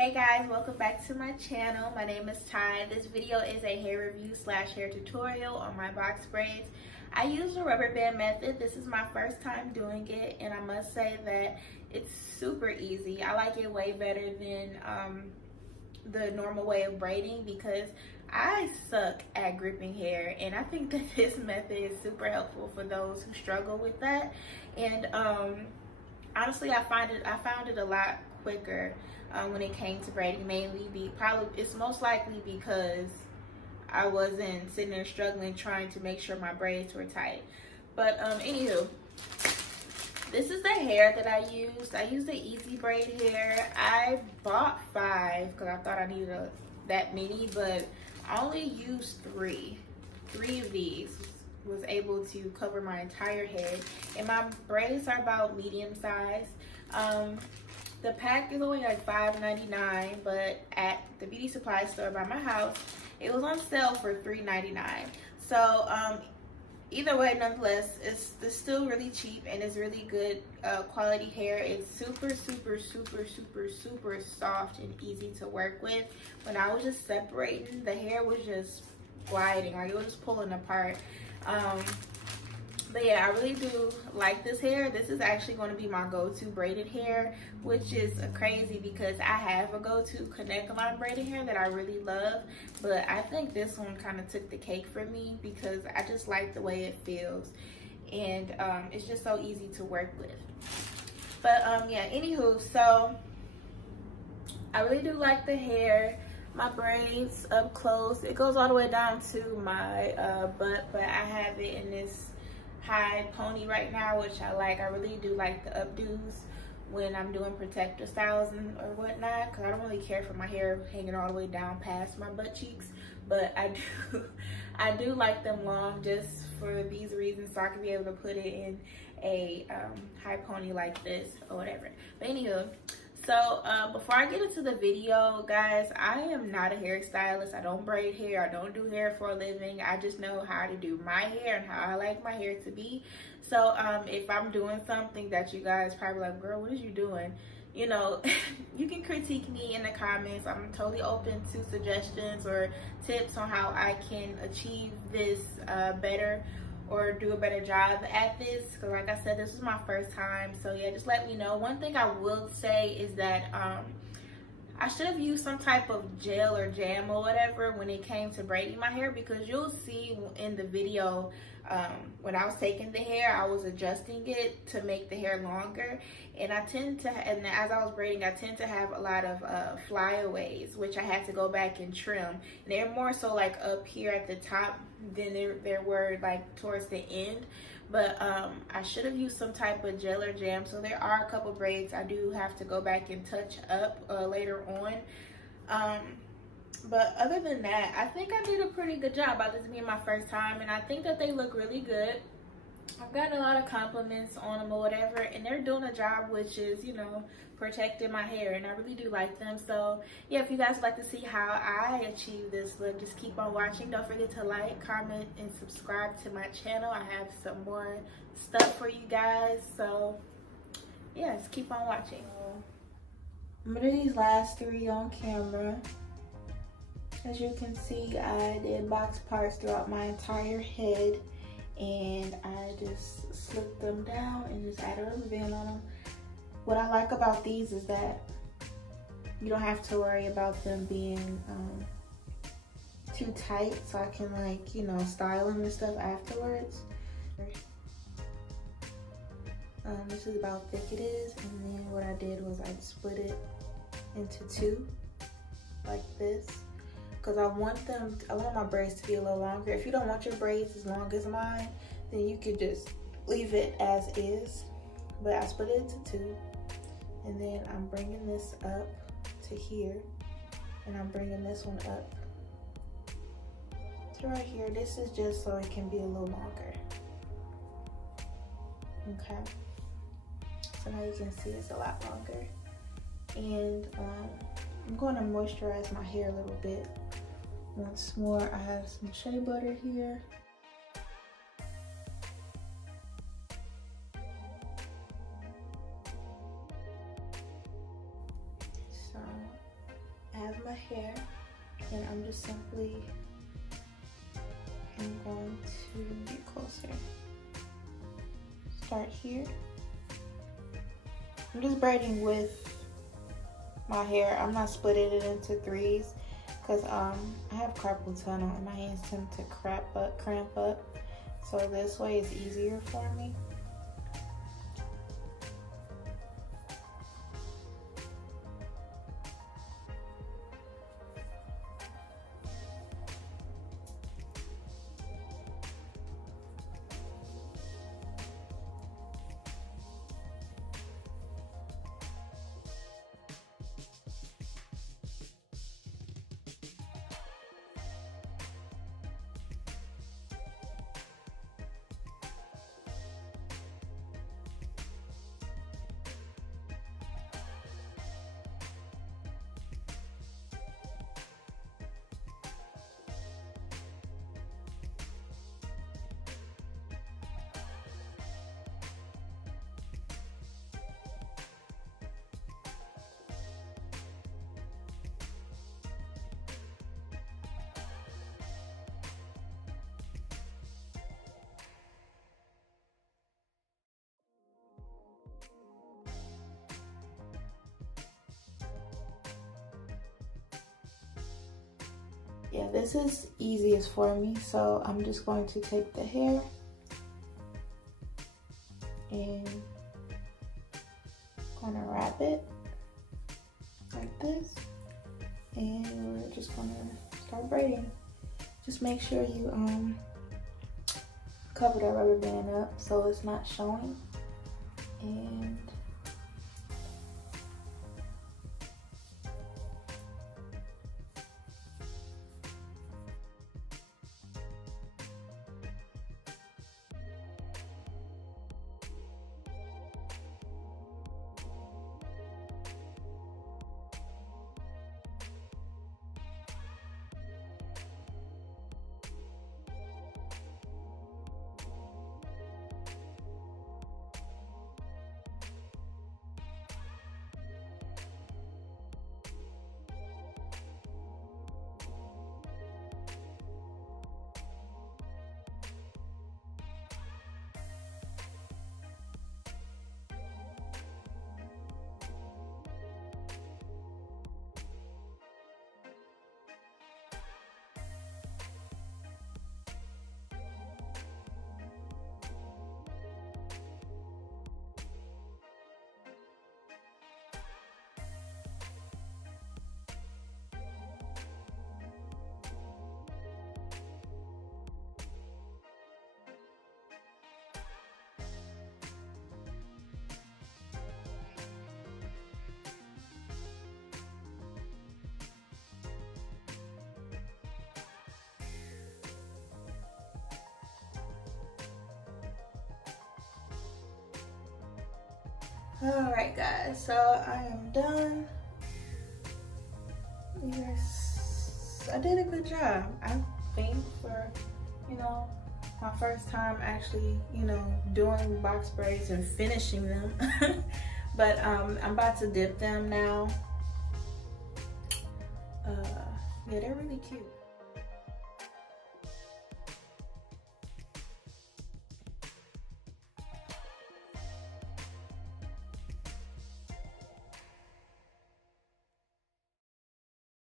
Hey guys, welcome back to my channel. My name is Ty. This video is a hair review / hair tutorial on my box braids. I use the rubber band method. This is my first time doing it, and I must say that it's super easy. I like it way better than the normal way of braiding because I suck at gripping hair, and I think that this method is super helpful for those who struggle with that. And honestly, I found it a lot quicker when it came to braiding, it's most likely because I wasn't sitting there struggling trying to make sure my braids were tight. But anywho, this is the hair that I used. I used the EZ Braid Hair. I bought 5 because I thought I needed that many, but I only used 3. 3 of these was able to cover my entire head, and my braids are about medium size. The pack is only like $5.99, but at the beauty supply store by my house, it was on sale for $3.99. So either way, nonetheless, it's still really cheap and it's really good quality hair. It's super soft and easy to work with. When I was just separating, the hair was just gliding, like it was just pulling apart. But yeah, I really do like this hair. This is actually going to be my go-to braided hair, which is crazy because I have a go-to connect line braided hair that I really love. But I think this one kind of took the cake for me because I just like the way it feels. And it's just so easy to work with. But yeah, anywho, so I really do like the hair. My braids up close, it goes all the way down to my butt, but I have it in this high pony right now, which I like. I really do like the updos when I'm doing protector styles or whatnot, because I don't really care for my hair hanging all the way down past my butt cheeks, but I do like them long just for these reasons, so I can be able to put it in a high pony like this or whatever. But anywho, so before I get into the video, guys, I am not a hairstylist. I don't braid hair. I don't do hair for a living. I just know how to do my hair and how I like my hair to be. So if I'm doing something that you guys probably like, girl, what is you doing? You know, you can critique me in the comments. I'm totally open to suggestions or tips on how I can achieve this better or do a better job at this, because like I said, this is my first time. So yeah, just let me know. One thing I will say is that I should have used some type of gel or jam or whatever when it came to braiding my hair, because you'll see in the video when I was taking the hair, I was adjusting it to make the hair longer, and and as I was braiding, I tend to have a lot of flyaways, which I had to go back and trim. And they're more so like up here at the top than there were like towards the end. But I should have used some type of gel or jam. So there are a couple braids I do have to go back and touch up later on. But other than that, I think I did a pretty good job by this being my first time, and I think that they look really good. I've gotten a lot of compliments on them or whatever, and they're doing a job, which is, you know, protecting my hair, and I really do like them. So yeah, if you guys would like to see how I achieve this look, just keep on watching. Don't forget to like, comment, and subscribe to my channel. I have some more stuff for you guys, so yeah, just keep on watching. I'm gonna do these last 3 on camera. As you can see, I did box parts throughout my entire head, and I just slicked them down and just added a rubber band on them. What I like about these is that you don't have to worry about them being too tight, so I can, like, you know, style them and stuff afterwards. This is about how thick it is, and then what I did was I split it into 2 like this, because I want my braids to be a little longer. If you don't want your braids as long as mine, then you could just leave it as is. But I split it into 2, and then I'm bringing this up to here, and I'm bringing this one up to right here. This is just so it can be a little longer. Okay, so now you can see it's a lot longer. And I'm going to moisturize my hair a little bit. Once more, I have some shea butter here. So have my hair, and I'm just simply, I'm going to get closer. Start here. I'm just braiding with my hair. I'm not splitting it into threes because I have carpal tunnel and my hands tend to cramp up. So this way is easier for me. Yeah, this is easiest for me, so I'm just going to take the hair and gonna wrap it like this, and we're just gonna start braiding. Just make sure you cover the rubber band up so it's not showing, and alright guys, so I am done. Yes, I did a good job, I think, for, you know, my first time actually, you know, doing box braids and finishing them. But I'm about to dip them now. Yeah, they're really cute.